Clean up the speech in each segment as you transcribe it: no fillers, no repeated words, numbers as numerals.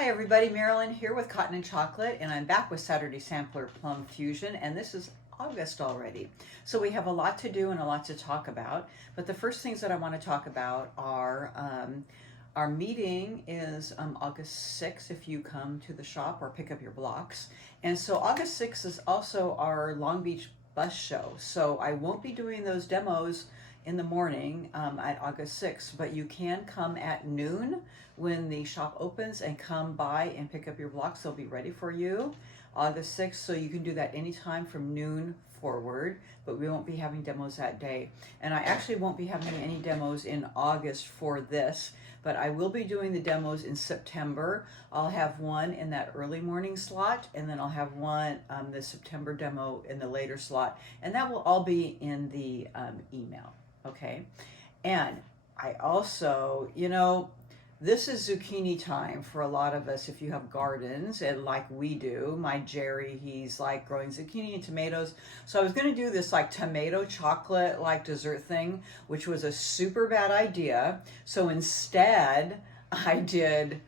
Hi everybody, Marilyn here with Cotton and Chocolate, and I'm back with Saturday Sampler Plum Fusion, and this is August already. So we have a lot to do and a lot to talk about, but the first things that I want to talk about are our meeting is August 6th if you come to the shop or pick up your blocks. And so August 6th is also our Long Beach bus show. So I won't be doing those demos in the morning at August 6th, but you can come at noon when the shop opens and come by and pick up your blocks. They'll be ready for you August 6th, so you can do that anytime from noon forward, but we won't be having demos that day. And I actually won't be having any demos in August for this, but I will be doing the demos in September. I'll have one in that early morning slot, and then I'll have one, the September demo in the later slot, and that will all be in the email, okay? And I also, this is zucchini time for a lot of us if you have gardens, and like we do. My Jerry, he's like growing zucchini and tomatoes. So I was going to do this like tomato chocolate like dessert thing, which was a super bad idea. So instead I did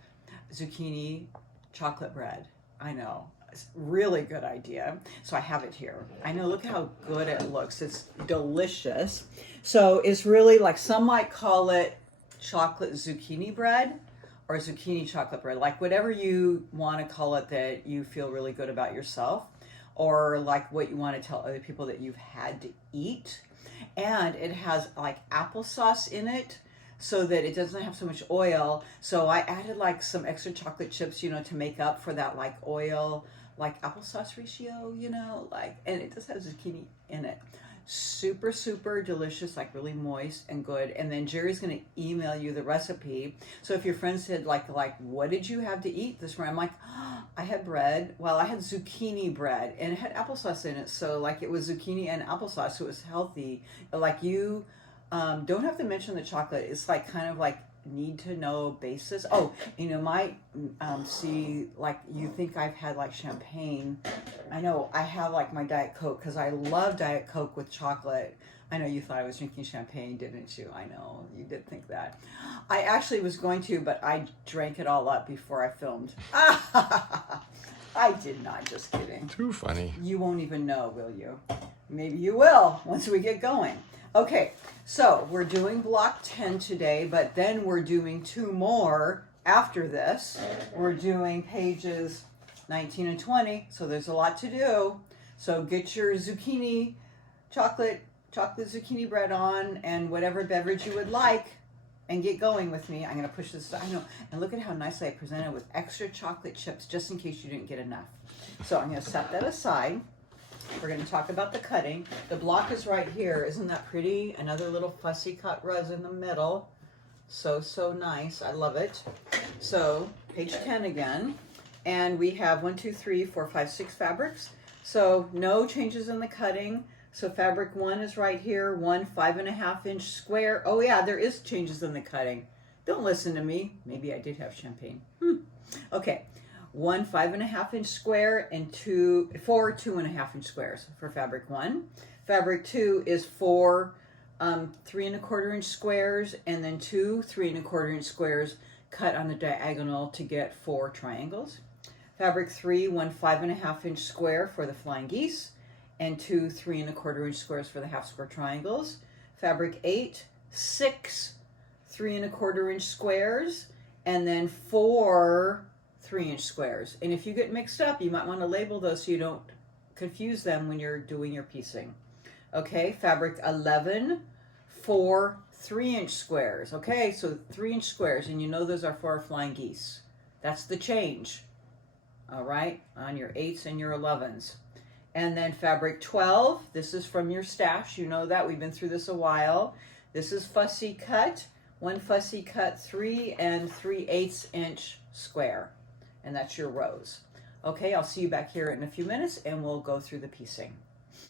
zucchini chocolate bread. I know, it's a really good idea. So I have it here. I know, look how good it looks. It's delicious. So it's really like, some might call it chocolate zucchini bread or zucchini chocolate bread, like whatever you want to call it that you feel really good about yourself, or like what you want to tell other people that you've had to eat. And it has like applesauce in it so that it doesn't have so much oil. So I added like some extra chocolate chips, to make up for that like oil, like applesauce ratio, and it does have zucchini in it. Super, super delicious, like really moist and good. And then Jerry's going to email you the recipe. So if your friend said like, what did you have to eat this morning? I'm like, I had bread. Well, I had zucchini bread and it had applesauce in it. So like it was zucchini and applesauce. So it was healthy. Like you don't have to mention the chocolate. It's like kind of like need to know basis. Oh, might see like you think I've had like champagne. I know I have like my Diet Coke because I love Diet Coke with chocolate. I know you thought I was drinking champagne, didn't you? I know you did think that. I actually was going to, but I drank it all up before I filmed. I did not, just kidding. Too funny. You won't even know, will you? Maybe you will once we get going. Okay, so we're doing block 10 today, but then we're doing two more after this. We're doing pages 19 and 20, so there's a lot to do. So get your zucchini, chocolate zucchini bread on, and whatever beverage you would like, and get going with me. I'm going to push this, I know, and look at how nicely I presented with extra chocolate chips, just in case you didn't get enough. So I'm going to set that aside. We're going to talk about the cutting. The block is right here. Isn't that pretty? Another little fussy cut rows in the middle. So nice. I love it. So page 10 again. And we have 1, 2, 3, 4, 5, 6 fabrics. So no changes in the cutting. So fabric 1 is right here. 1 5.5 inch square. Oh yeah, there is changes in the cutting. Don't listen to me. Maybe I did have champagne. Okay. 1 5.5 inch square and 4 2.5 inch squares for fabric 1. Fabric 2 is 4 3.25 inch squares, and then 2 3.25 inch squares cut on the diagonal to get 4 triangles. Fabric 3, 1 5.5 inch square for the flying geese, and 2 3.25 inch squares for the half square triangles. Fabric 8, 6 3.25 inch squares, and then 4 3-inch squares. And if you get mixed up, you might want to label those so you don't confuse them when you're doing your piecing. Okay, fabric 11, 4 3-inch squares. Okay, so 3-inch squares, and those are for our flying geese. That's the change, all right, on your 8s and your 11s. And then fabric 12, this is from your stash. You know that, we've been through this a while. This is fussy cut, 1 fussy cut 3 and 3/8 inch square. And that's your rows. Okay, I'll see you back here in a few minutes and we'll go through the piecing.